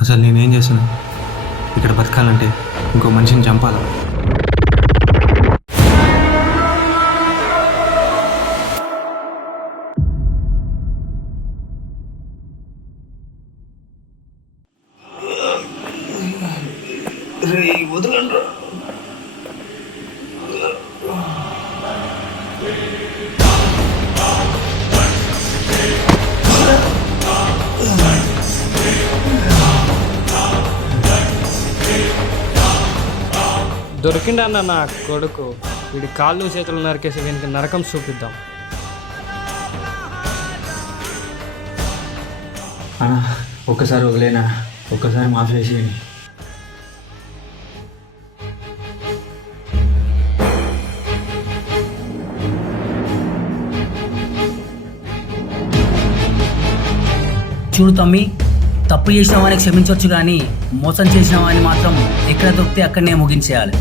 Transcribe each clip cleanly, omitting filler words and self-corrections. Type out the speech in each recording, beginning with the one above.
అసలు నేనేం చేశాను? ఇక్కడ బతకాలంటే ఇంకో మనిషిని చంపాలా? వదలండి. దొరికిండన్న నా కొడుకు. వీడి కాళ్ళు చేతులు నరికేసి వీనికి నరకం చూపిద్దాం. అన్నా ఒక్కసారి వదిలేనా, ఒక్కసారి మాఫీ చేసేయండి. చూడు తమ్మి, తప్పు చేసిన వాడిని క్షమించవచ్చు, కానీ మోసం చేసిన వాడిని మాత్రం ఎక్కడ దొరికితే అక్కడనే ముగించేయాలి.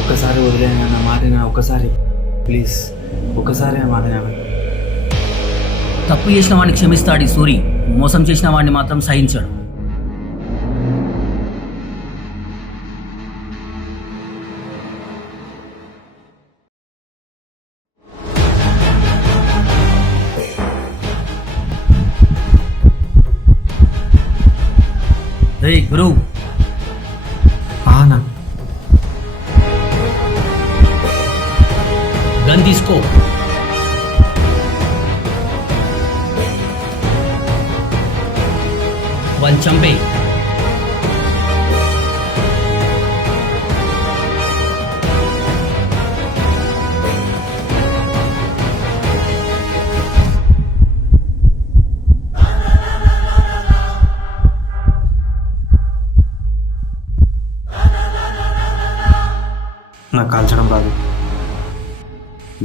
ఒక్కసారి వదిలేనా, నా మాట ఒక్కసారి ప్లీజ్, ఒక్కసారి నా మాట. తప్పు చేసిన వాడిని క్షమిస్తాడు ఈ సూరి, మోసం చేసిన వాడిని మాత్రం సహించాడు. రే గురు, ఆనా గన్ తీసుకో. వన్ చంపే. నాకు కాల్చడం రాదు,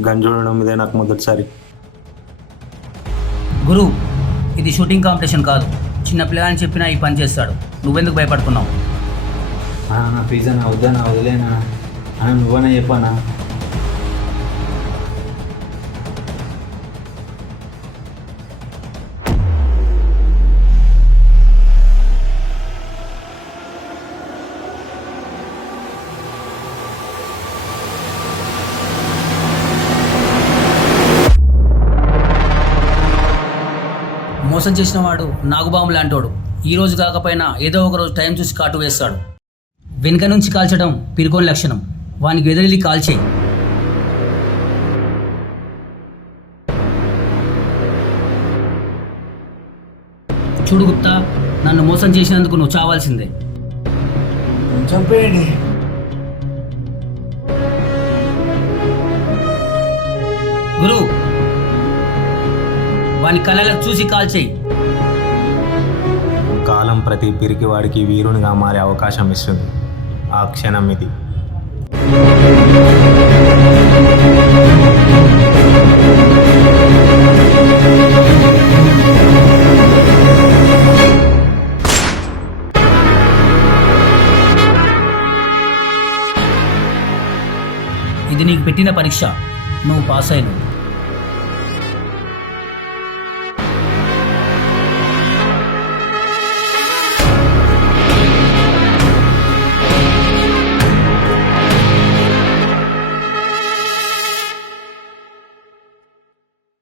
గన్ చూడడం ఇదే నాకు మొదటిసారి. గురు, ఇది షూటింగ్ కాంపిటీషన్ కాదు. చిన్న పిల్లలని చెప్పినా ఈ పని చేస్తాడు. నువ్వెందుకు భయపడుతున్నావు? నా ప్లీజ్ అన్న, వద్దనా, వదిలేనా అన్న, నువ్వనే చెప్పానా. మోసం చేసిన వాడు నాగుబాము లాంటోడు. ఈ రోజు కాకపోయినా ఏదో ఒక రోజు టైం చూసి కాటు వేస్తాడు. వెనుక నుంచి కాల్చడం పిరుకోని లక్షణం. వానికి ఎదురెళ్ళి కాల్చేయి. చూడు గుప్తా, నన్ను మోసం చేసినందుకు నువ్వు చావాల్సిందే. చంపేయండి. గురు, వాని కళ్ళకు చూసి కాల్చేయి. కాలం ప్రతి పిరికివాడికి వీరునిగా మారే అవకాశం ఇస్తుంది. ఆ క్షణం ఇది. ఇది నీకు పెట్టిన పరీక్ష. నువ్వు పాస్ అయినవు.